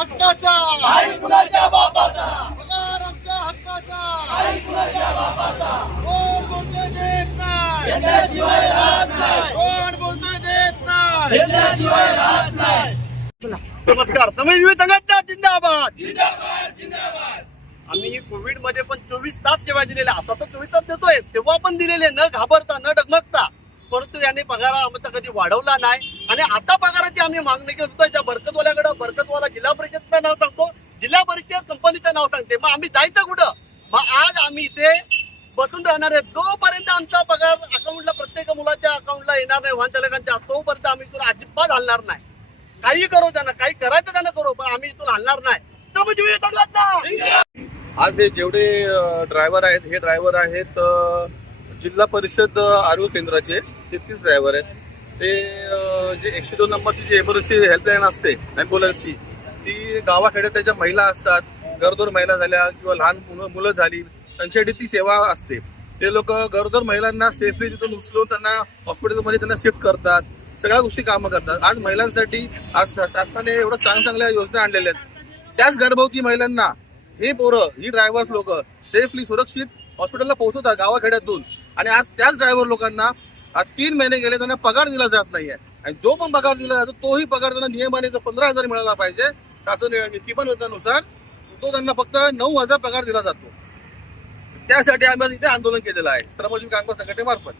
हक्काचा बापाचा कोण बोलतोय देत नाही कोण बोलतोय देत नाही नमस्कार समजवी संघटना जिंदाबाद. आम्ही कोविडमध्ये पण चोवीस तास सेवा दिलेल्या आता तर चोवीस तास देतोय. तेव्हा पण दिलेले न घाबरता न डगमगता. परंतु यांनी पगार आमचा कधी वाढवला नाही. आणि आता पगाराची आम्ही मागणी करतोय त्या बरकतवाल्याकडे बरकतवाला जिल्हा परिषदचं नाव सांगतो जिल्हा परिषद कंपनीचं नाव सांगते. मग आम्ही जायचं कुठं? मग आज आम्ही इथे बसून राहणार आहे. जोपर्यंत आमचा पगार अकाउंटला प्रत्येक मुलाच्या अकाउंटला येणार नाही वाहन चालकांच्या तोपर्यंत आम्ही इथून अजिबात हलणार नाही. काही करू त्यांना काही करायचं त्यांना करू पण आम्ही इथून हलणार नाही. आज हे जेवढे ड्रायव्हर आहेत हे ड्रायव्हर आहेत जिल्हा परिषद आरोग्य केंद्राचे तेहतीस ड्रायव्हर आहेत. ते जे एकशे दोन नंबरची जी एमर्जन्सी हेल्पलाईन असते ॲम्ब्युलन्सची ती गावाखेड्यात त्याच्या महिला असतात गरदोर महिला झाल्या किंवा लहान मुलं मुलं झाली त्यांच्यासाठी ती सेवा असते. ते लोक गरोदर महिलांना सेफली तिथून उचलून त्यांना हॉस्पिटलमध्ये त्यांना शिफ्ट करतात सगळ्या गोष्टी कामं करतात. आज महिलांसाठी आज शासनाने एवढं चांगल्या चांगल्या योजना आणलेल्या आहेत. त्याच गर्भवती महिलांना हे पोरं ही ड्रायव्हर्स लोक सेफली सुरक्षित हॉस्पिटलला पोहोचवतात गावाखेड्यातून. आणि आज त्याच ड्रायव्हर लोकांना आज तीन महिने गेले त्यांना पगार दिला जात नाहीये. आणि जो पण पगार दिला जातो तोही पगार त्यांना नियमाने पंधरा हजार मिळाला पाहिजे शासन किमान वेतनानुसार तो त्यांना फक्त नऊ हजार पगार दिला जातो. त्यासाठी आम्ही इथे आंदोलन केलेलं आहे. श्रमजीवी कामगार संघटनेमार्फत.